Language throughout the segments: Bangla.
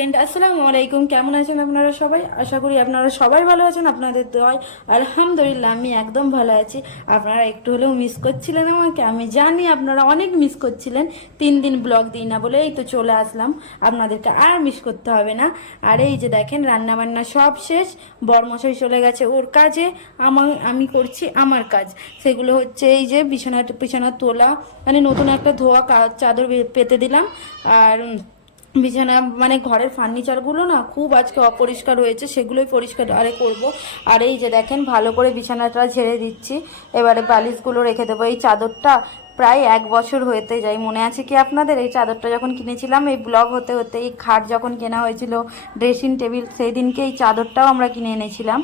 আসসালামু আলাইকুম। কেমন আছেন আপনারা সবাই? আশা করি আপনারা সবাই ভালো আছেন, আপনাদের দোয়ায় আলহামদুলিল্লাহ আমি একদম ভালো আছি। আপনারা একটু হলেও মিস করছিলেন আমাকে, আমি জানি আপনারা অনেক মিস করছিলেন। তিন দিন ব্লগ দিই না বলে এই তো চলে আসলাম। আপনাদেরকে আর মিস করতে হবে না। আর এই যে দেখেন রান্না বান্না সব শেষ। বরমশাই চলে গেছে ওর কাজে। আমার আমি করছি আমার কাজ। সেগুলো হচ্ছে এই যে বিছানা বিছানা তোলা। মানে নতুন একটা ধোয়া চাদর পেতে দিলাম। আর বিছানা মানে ঘরের ফার্নিচারগুলো না খুব আজকে অপরিষ্কার হয়েছে, সেগুলোই পরিষ্কার আরে করব। আর এই যে দেখেন, ভালো করে বিছানাটা ঝেড়ে দিচ্ছি। এবারে বালিশগুলো রেখে দেবো। এই চাদরটা প্রায় এক বছর হতে যায়। মনে আছে কি আপনাদের? এই চাদরটা যখন কিনেছিলাম, এই ব্লগ হতে হতে এই খাট যখন কেনা হয়েছিল ড্রেসিং টেবিল সেই দিনকে এই চাদরটাও আমরা কিনে এনেছিলাম।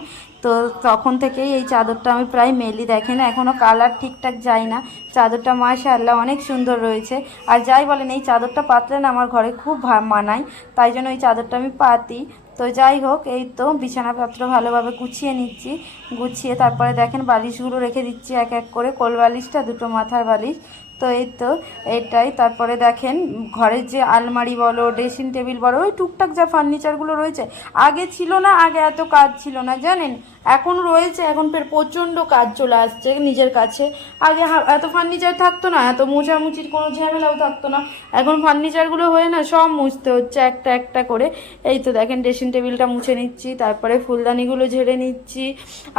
তো তখন থেকেই এই চাদরটা আমি প্রায় মেলি দেখেন এখনও কালার ঠিকঠাক যায় না। চাদরটা, মাশাআল্লাহ, অনেক সুন্দর রয়েছে। আর যাই বলেন, এই চাদরটা পাতলে না আমার ঘরে খুব মানায়। তাই জন্য এই চাদরটা আমি পাতি। তো যাই হোক, এই তো বিছানাপত্র ভালোভাবে গুছিয়ে নিচ্ছি। গুছিয়ে তারপরে দেখেন, বালিশগুলো রেখে দিচ্ছি এক এক করে। কোল বালিশটা, দুটো মাথার বালিশ। তো এই তো, এটাই। তারপরে দেখেন, ঘরের যে আলমারি বলো, ড্রেসিং টেবিল বলো, ওই টুকটাক যা ফার্নিচারগুলো রয়েছে, আগে ছিল না, আগে এত কাজ ছিল না, জানেন? এখন রয়েছে, এখন ফের প্রচণ্ড কাজ চলে আসছে নিজের কাছে। আগে এত ফার্নিচার থাকতো না, এত মোছামুছির কোনো ঝামেলাও থাকতো না। এখন ফার্নিচারগুলো হয়ে না সব মুছতে হচ্ছে একটা একটা করে। এই তো দেখেন ড্রেসিং টেবিলটা মুছে নিচ্ছি, তারপরে ফুলদানিগুলো ঝেড়ে নিচ্ছি।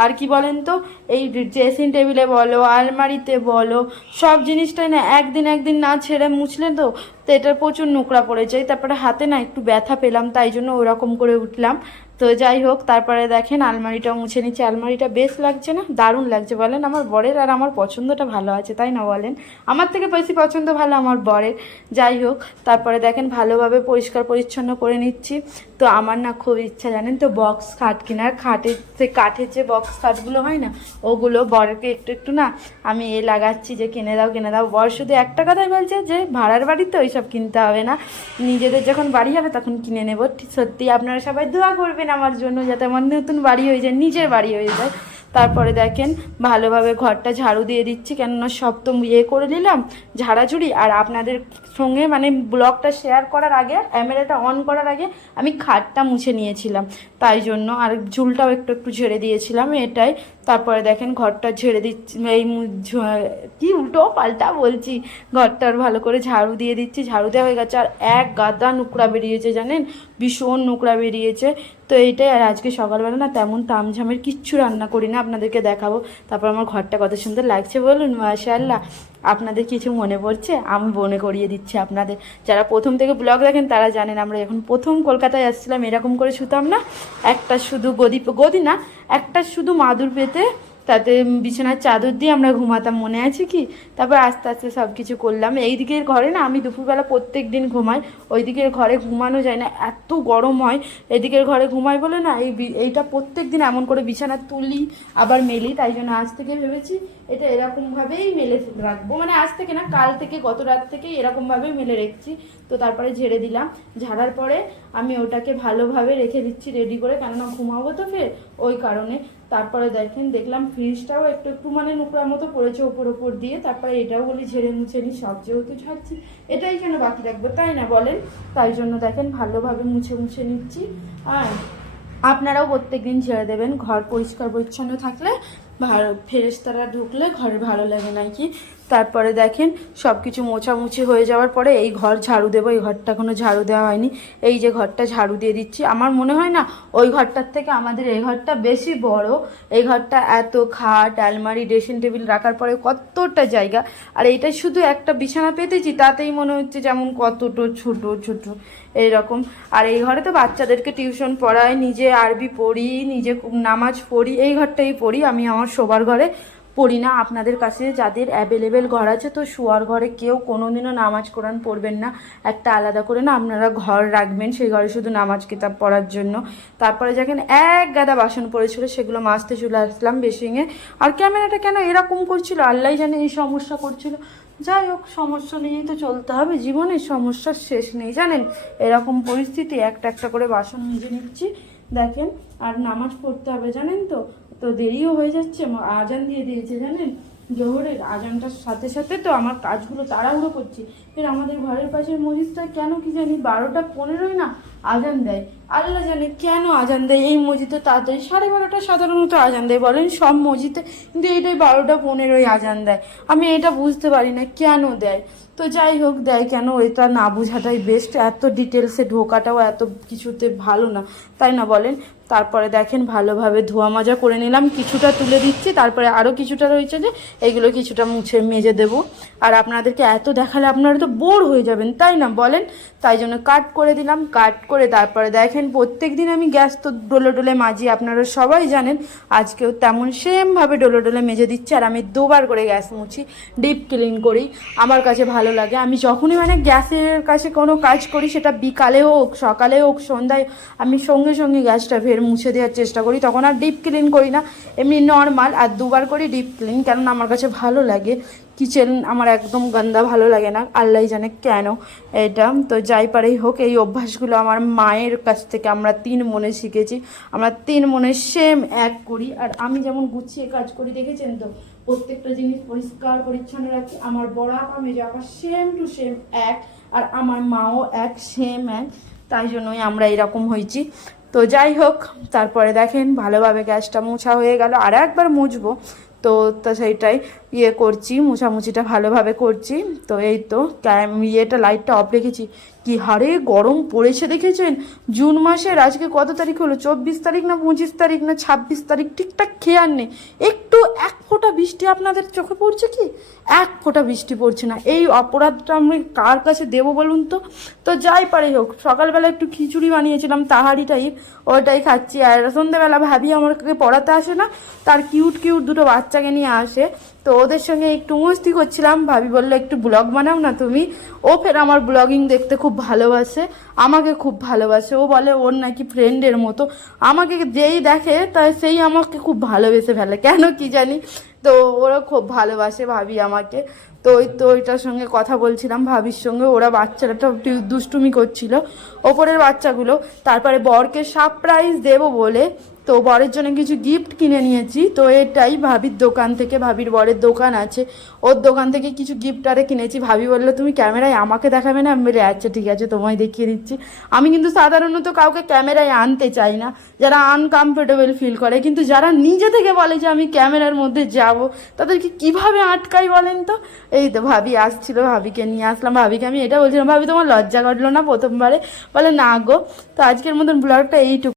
আর কি বলেন তো, এই ড্রেসিং টেবিলে বলো, আলমারিতে বলো, সব জিনিসটাই না একদিন একদিন না ছেড়ে মুছলে তো তো এটার প্রচুর নোংরা পড়ে যায়। তারপরে হাতে না একটু ব্যথা পেলাম, তাই জন্য ওরকম করে উঠলাম। তো যাই হোক, তারপরে দেখেন আলমারিটা মুছে নিচ্ছে। আলমারিটা বেশ লাগছে না? দারুণ লাগছে বলেন আমার বরের আর আমার পছন্দটা ভালো আছে, তাই না বলেন? আমার থেকে বেশি পছন্দ ভালো আমার বরের। যাই হোক, তারপরে দেখেন ভালোভাবে পরিষ্কার পরিচ্ছন্ন করে নিচ্ছি। তো আমার না খুব ইচ্ছা, জানেন তো বক্স খাট কেনার খাটের যে কাঠের যে বক্স খাটগুলো হয় না, ওগুলো বরকে একটু একটু না আমি এ লাগাচ্ছি যে কিনে দাও কিনে দাও। বর শুধু একটা কথাই বলছে যে, ভাড়ার বাড়িতে ওইসব কিনতে হবে না। নিজেদের যখন বাড়ি হবে তখন কিনে নেব। সত্যি আপনারা সবাই দোয়া করবেন আমার জন্য যাতে আমার নতুন বাড়ি হয়ে যায়, নিজের বাড়ি হয়ে যায়। তারপরে দেখেন, ভালোভাবে ঘরটা ঝাড়ু দিয়ে দিচ্ছি, কেননা সব তো ইয়ে করে নিলাম, ঝাড়াঝুড়ি। আর আপনাদের সঙ্গে মানে ব্লগটা শেয়ার করার আগে, ক্যামেরাটা অন করার আগে, আমি খাটটা মুছে নিয়েছিলাম। তাই জন্য আর ঝুলটাও একটু একটু ঝেড়ে দিয়েছিলাম, এটাই। তারপরে দেখেন ঘরটা ঝেড়ে দিচ্ছি, এই কি উল্টো পাল্টা বলছি। ঘরটার ভালো করে ঝাড়ু দিয়ে দিচ্ছি, ঝাড়ু দেওয়া হয়ে গেছে। আর এক গাদা নোকরা বেরিয়েছে, জানেন? ভীষণ নোকরা বেরিয়েছে। তো এইটাই, আর আজকে সকালবেলা না তেমন তামঝামের কিচ্ছু রান্না করি না আপনাদেরকে দেখাবো। তারপর আমার ঘরটা কত সুন্দর লাগছে বলুন, মাশাআল্লাহ। আপনাদের কিছু মনে পড়ছে? আমি মনে করিয়ে দিচ্ছি আপনাদের। যারা প্রথম থেকে ব্লগ দেখেন, তারা জানেন আমরা এখন প্রথম কলকাতায় আসছিলাম, এরকম করে শুতাম না? একটা শুধু গদি গদি না, একটা শুধু মাদুর পেতে তাতে বিছানার চাদর দিয়ে আমরা ঘুমাতাম, মনে আছে কি? তারপর আস্তে আস্তে সব কিছু করলাম। এই দিকের ঘরে না, আমি দুপুরবেলা প্রত্যেক দিন ঘুমাই ওই দিকের ঘরে ঘুমানো যায় না, এত গরম হয়। এদিকের ঘরে ঘুমাই বলে না, এই এইটা প্রত্যেক দিন এমন করে বিছানা তুলি, আবার মেলি, তাই জন্য আজ থেকে ভেবেছি এটা এরকমভাবেই মেলে রাখব। মানে আজ থেকে না, কাল থেকে, গত রাত থেকে এরকমভাবেই মেলে রেখেছি। তো তারপরে ঝেড়ে দিলাম। ঝাড়ার পরে আমি ওটাকে ভালোভাবে রেখে দিচ্ছি, রেডি করে, কেননা ঘুমাবো তো ফের, ওই কারণে। তারপরে দেখেন, দেখলাম ফ্রিজটাও একটু একটু মানে নোকরার মতো পড়েছে ওপর ওপর দিয়ে। তারপরে এটাও বলি ঝেড়ে মুছে নিই সব যেহেতু ছাড়ছি এটাই কেন বাকি রাখব, তাই না বলেন? তাই জন্য দেখেন ভালোভাবে মুছে মুছে নিচ্ছি। আর আপনারাও প্রত্যেক দিন ঝেড়ে দেবেন, ঘর পরিষ্কার পরিচ্ছন্ন থাকলে ভালো ফেরেস্তারা ঢুকলে ঘরে ভালো লাগে নাকি? তারপরে দেখেন সব কিছু মোছামুছি হয়ে যাওয়ার পরে এই ঘর ঝাড়ু দেবো, এই ঘরটা কোনো ঝাড়ু দেওয়া হয়নি। এই যে ঘরটা ঝাড়ু দিয়ে দিচ্ছি। আমার মনে হয় না ওই ঘরটার থেকে আমাদের এই ঘরটা বেশি বড়। এই ঘরটা এত খাট, আলমারি, ড্রেসিং টেবিল রাখার পরে কতটা জায়গা। আর এইটা শুধু একটা বিছানা পেতেছি, তাতেই মনে হচ্ছে যেমন কতটা ছোট ছোট। এইরকম। আর এই ঘরে তো বাচ্চাদেরকে টিউশন পড়াই, নিজে আরবি পড়ি, নিজে নামাজ পড়ি, এই ঘরটাই পড়ি। আমি আমার শোবার ঘরে পড়ি না, আপনাদের কাছে যাদের অ্যাভেলেবেল ঘর আছে, তো শোয়ার ঘরে কেউ কোনোদিনও নামাজ কোরআন পড়বেন না। একটা আলাদা করে না, আপনারা ঘর রাখবেন, সেই ঘরে শুধু নামাজ কিতাব পড়ার জন্য। তারপরে যখন এক গাদা বাসন পড়েছিল, সেগুলো মাজতে চলে আসলাম বেসিংয়ে। আর ক্যামেরাটা কেন এরকম করছিল? আল্লাহ জানে এই সমস্যা করছিল। যাই হোক, সমস্যা নিয়েই তো চলতে হবে জীবনে সমস্যার শেষ নেই, জানেন? এরকম পরিস্থিতি, একটা একটা করে বাসন নিজে নিচ্ছি। দেখেন, আর নামাজ পড়তে হবে, জানেন তো? তো দেরিও হয়ে যাচ্ছে আজান দিয়ে দিয়েছে জানেন? জোহরের আজানটার সাথে সাথে তো আমার কাজগুলো তাড়াহুড়ো করছি। ফের আমাদের ঘরের পাশের মসজিদটা কেন কি জানি বারোটা পনেরোই না আজান দেয়। আল্লাহ জানে কেন আজান দেয়। এই মসজিদে তাড়াতাড়ি, সাড়ে বারোটা সাধারণত আজান দেয় বলেন সব মসজিদে। কিন্তু এইটাই বারোটা পনেরোই আজান দেয়। আমি এটা বুঝতে পারি না, কেন দেয়? তো যাই হোক, দেয় কেন? এটা না বোঝাটাই বেস্ট এত ডিটেলসে ঢোকাটাও এত কিছুতে ভালো না। তাই না বলেন? তারপরে দেখেন ভালোভাবে ধোয়া মাজা করে নিলাম, কিছুটা তুলে দিচ্ছি, তারপরে আরও কিছুটা রয়েছে যে এইগুলো কিছুটা মুছে মেজে দেব। আর আপনাদেরকে এত দেখালে আপনারা তো বোর হয়ে যাবেন, তাই না? বলেন? তাই জন্য কাট করে দিলাম, কাট করে তারপরে দেখেন প্রত্যেক দিন আমি গ্যাস তো ডোলে ডোলে মাজি, আপনারা সবাই জানেন, আজকেও তেমন সেমভাবে ডোলে ডোলে মেজে দিচ্ছি, আর আমি দুবার করে গ্যাস মুছি, ডিপ ক্লিন করি, আমার কাছে ভালো লাগে। আমি যখনই মানে গ্যাসের কাছে কোনো কাজ করি, সেটা বিকালে হোক, সকালে হোক, সন্ধ্যায়, আমি সঙ্গে সঙ্গে গ্যাসটা ফের মুছে দেওয়ার চেষ্টা করি, তখন আর ডিপ ক্লিন করি না, এমনি নর্মাল, আর দুবার করি ডিপ ক্লিন, কেননা আমার কাছে ভালো লাগে। কিচেন আমার একদম গন্দা ভালো লাগে না। আল্লাহ জানে কেন এটা। তো যাই পারেই হোক, এই অভ্যাসগুলো আমার মায়ের কাছ থেকে আমরা তিন মনে শিখেছি। আমরা তিন মনে সেম এক করি। আর আমি যেমন গুছিয়ে কাজ করি, দেখেছেন তো? প্রত্যেকটা জিনিস পরিষ্কার, পরিচ্ছন্ন রাখি। আমার বড় আপা, মেজো আপা সেম টু সেম এক। আর আমার মাও এক সেম এক। তাই জন্যই আমরা এরকম হয়েছি। তো যাই হোক, তারপরে দেখেন, ভালোভাবে গ্যাসটা মোছা হয়ে গেল। আর একবার মুছবো। তো তো সেইটাই ইয়ে করছি, মোছামুছিটা ভালোভাবে করছি। তো এই তো ইয়েটা লাইটটা অফ রেখেছি। কি হারে গরম পড়েছে দেখেছেন? জুন মাসের আজকে কত তারিখ হলো? চব্বিশ তারিখ না পঁচিশ তারিখ না ছাব্বিশ তারিখ? ঠিকঠাক খেয়াল নেই। একটু এক ফোঁটা বৃষ্টি আপনাদের চোখে পড়ছে কি? এক ফোঁটা বৃষ্টি পড়ছে না। এই অপরাধটা আমি কার কাছে দেবো বলুন তো? তো যাই পারে হোক, সকালবেলা একটু খিচুড়ি বানিয়েছিলাম তাহারি টাইপ ওটাই খাচ্ছি। আর সন্ধ্যেবেলা ভাবি আমাকে পড়াতে আসে না, তার কিউট কিউট দুটো বাচ্চাকে নিয়ে আসে। তো ওদের সঙ্গে একটু মস্তি করছিলাম। ভাবি বলল, একটু ব্লগ বানাও না তুমি? ও ফের আমার ব্লগিং দেখতে খুব ভালোবাসে। আমাকে খুব ভালোবাসে। ও বলে, ওর নাকি ফ্রেন্ডের মতো। আমাকে যেই দেখে, তাই সেই আমাকে খুব ভালোবেসে ফেলে। কেন কি জানি? তো ওরা খুব ভালোবাসে ভাবি আমাকে। তো ওই তো ওইটার সঙ্গে কথা বলছিলাম ভাবির সঙ্গে। ওরা বাচ্চারা দুষ্টুমি করছিল, ওপরের বাচ্চাগুলো। তারপরে বরকে সারপ্রাইজ দেবো বলে তো বরের জন্য কিছু গিফট কিনে নিয়েছি। তো এটাই ভাবির দোকান থেকে, ভাবির বরের দোকান আছে। ওর দোকান থেকে কিছু গিফট আরে কিনেছি। ভাবি বলল, তুমি ক্যামেরায় আমাকে দেখাবে না? আমি বলি আচ্ছা ঠিক আছে, তোমায় দেখিয়ে দিচ্ছি। আমি কিন্তু সাধারণত কাউকে ক্যামেরায় আনতে চাই না। যারা আনকমফোর্টেবল ফিল করে। কিন্তু যারা নিজে থেকে বলে যে আমি ক্যামেরার মধ্যে যাব, তাদেরকে কীভাবে আটকাই বলেন তো? এই তো ভাবি আসছিল, ভাবিকে নিয়ে আসলাম। ভাবিকে আমি এটা বলছিলাম, ভাবি, তোমার লজ্জা করল না প্রথমবারে? বলে, না গো। তো আজকের মতন ব্লগটা এইটুকু।